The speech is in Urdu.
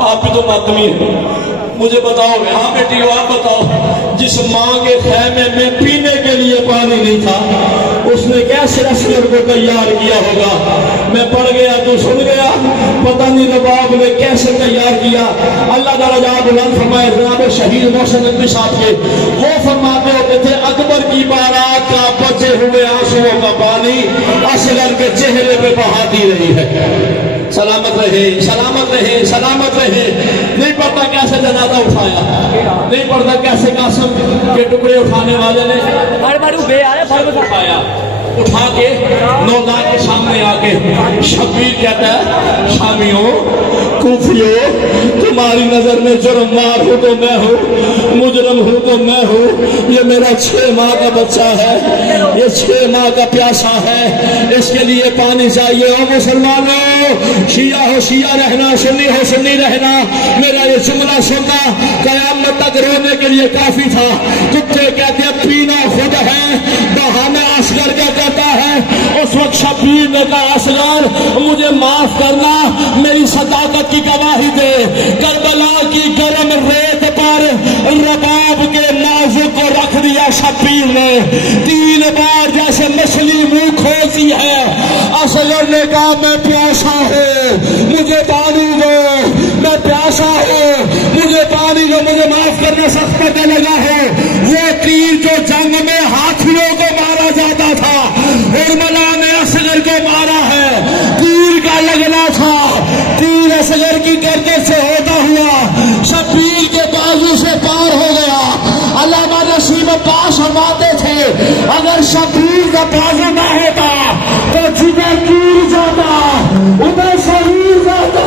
آپ بھی تو ماتمی ہیں، مجھے بتاؤ ہاں بیٹی آپ بتاؤ، جس ماں کے خیمے میں پینے کے لیے پانی نہیں تھا اس نے کیسے اصغر کو تیار کیا ہوگا؟ میں پڑھ گیا تو سن گیا، پتہ نہیں رباب نے کیسے تیار کیا۔ اللہ تعالیٰ بلند فرمائے جناب شہید محسن ندوی صاحب کے، وہ فرماتے ہوتے تھے اکبر کی بارات کا بچے ہوئے آنسوؤں کا پانی اصغر کے چہرے پہ بہاتی رہی ہے۔ سلامت رہے، سلامت رہے، سلامت رہے۔ نہیں پڑھتا کیسے جنازہ اٹھایا، نہیں پڑھتا کیسے قاسم کے ٹکڑے اٹھانے والے نے اٹھایا، اٹھا کے نوزا کے سامنے آ کے شبیر کہتا ہے شامیوں کوفیوں تمہاری نظر میں جرم مار ہوں تو میں ہوں، مجرم ہوں تو میں ہوں، یہ میرا 6 ماہ کا بچہ ہے، یہ 6 ماہ کا پیاسا ہے، اس کے لیے پانی چاہیے۔ او مسلمانوں، شیعہ ہو شیعہ رہنا، سنی ہو سنی رہنا، میرا یہ جملہ سننا قیامت تک رونے کے لیے کافی تھا۔ کتے کہتے ہیں پینا خود ہے، بہانا اصغر کا کہتا ہے۔ اس وقت شبیر نے کہا اصغر مجھے معاف کرنا، میری صداقت کی گواہی دے۔ کربلا کی گرم ریت پر رباب کے نازک کو رکھ دیا شبیر نے، 3 بار جیسے مچھلی منہ کھولتی ہے۔ اصغر نے کہا میں پیاسا ہوں، مجھے پانی دو، میں پیاسا ہوں، مجھے پانی دو، مجھے معاف کرنا سخت پتہ لگا ہے۔ وہ تیر جو جنگ میں ہاتھیوں کو مارا جاتا تھا، ارملا نے اصغر کو مارا ہے، تیر کا لگنا تھا، تیر اصغر کی گردن سے ہوتا ہوا شبیر کے بازو سے پار ہو گیا۔ علامہ نسیم عباس فرماتے تھے اگر شبیر کا بازو نہ ہوتا تو جدھر تیر جاتا ادھر شہید جاتا۔